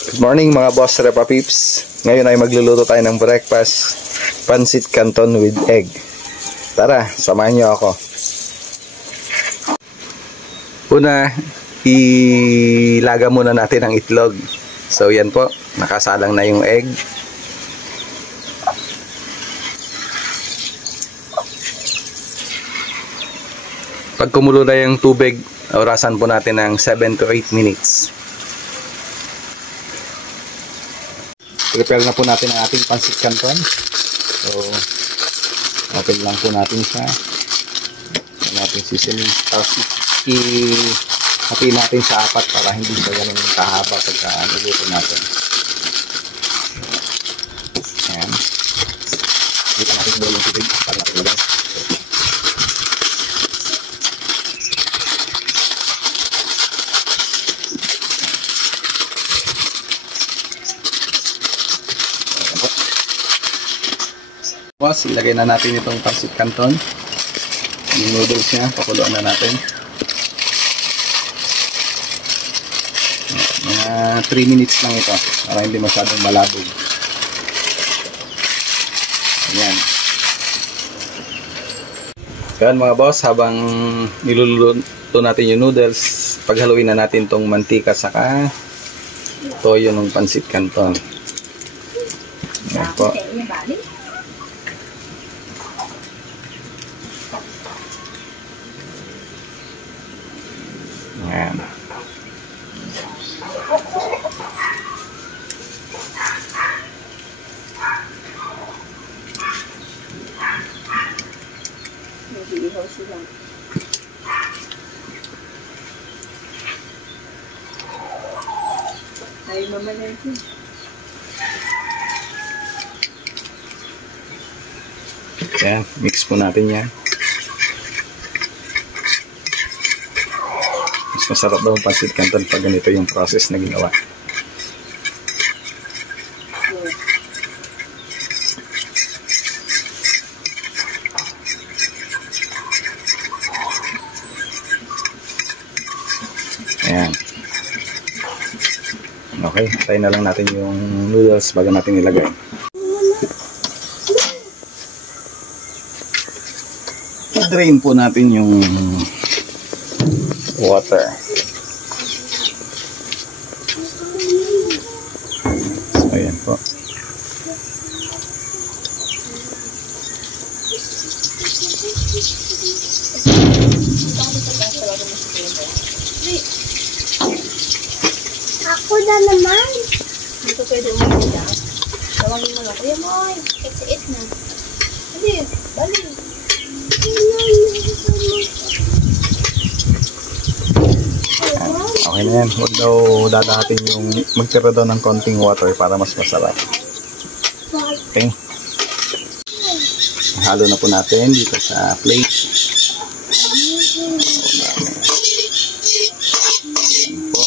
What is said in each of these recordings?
Good morning mga boss Repa Peeps. Ngayon ay magluluto tayo ng breakfast, pancit canton with egg. Tara, samahan niyo ako. Una, ilaga muna natin ang itlog. So yan po, nakasalang na yung egg. Pag kumulo na yung tubig, orasan po natin ng 7 to 8 minutes. Prepare na po natin ang ating pancit canton. So, open lang po natin siya. Open natin seasoning. Tapos, hatiin natin sa 4 para hindi siya ganun kahaba pagka niluto natin. Ayan. Dito natin yung bulong tubig para natin lagay. Tapos, ilagay na natin itong pancit canton. Yung noodles niya, pakuluan na natin. Mga 3 minutes lang ito para hindi masyadong malabog. Ayan. Ayan mga boss, habang niluluto natin yung noodles, paghaluin na natin itong mantika saka toyo ng pancit canton. Ayan po. Ayan. Nag-iihaw sila. Ay, mama natin. Ayan, mix po natin yan. Masarap daw ang pancit canton pag ganito yung process na ginawa. Ayan. Okay, tayo na lang natin yung noodles bago natin ilagay. I-drain po natin yung water. So, ayan po. Ako na naman. Hindi ko pwede umalit ah. Tawagin mo lang. Kuya Moy, 8 na. Hindi, bali. Okay na yan. Huwag daw dadahatin yung magtira daw ng konting water para mas masarap. Okay. Halo na po natin dito sa plate. Ayan po.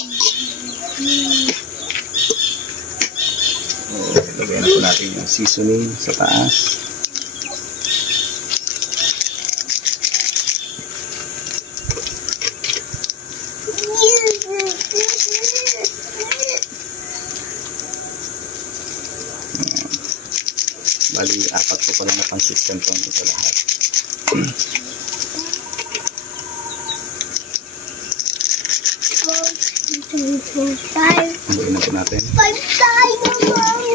Lagyan na po natin yung seasoning sa taas. Bali, 4 po pala na pancit canton ito lahat. Hanggang na po natin. 5 tayo, Mami!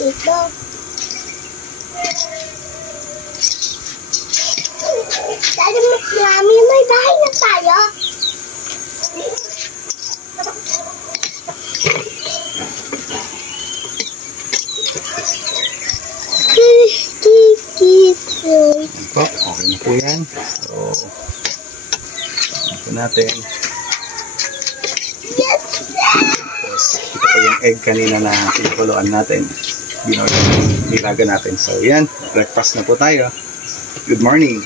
Ito. Dali mo, Mami, may bahay na tayo. Okay na po yan. So, ito natin. Yes, Tapos, ito po yung egg kanina na pinakuluan natin. Nilaga natin. So, yan. Breakfast na po tayo. Good morning.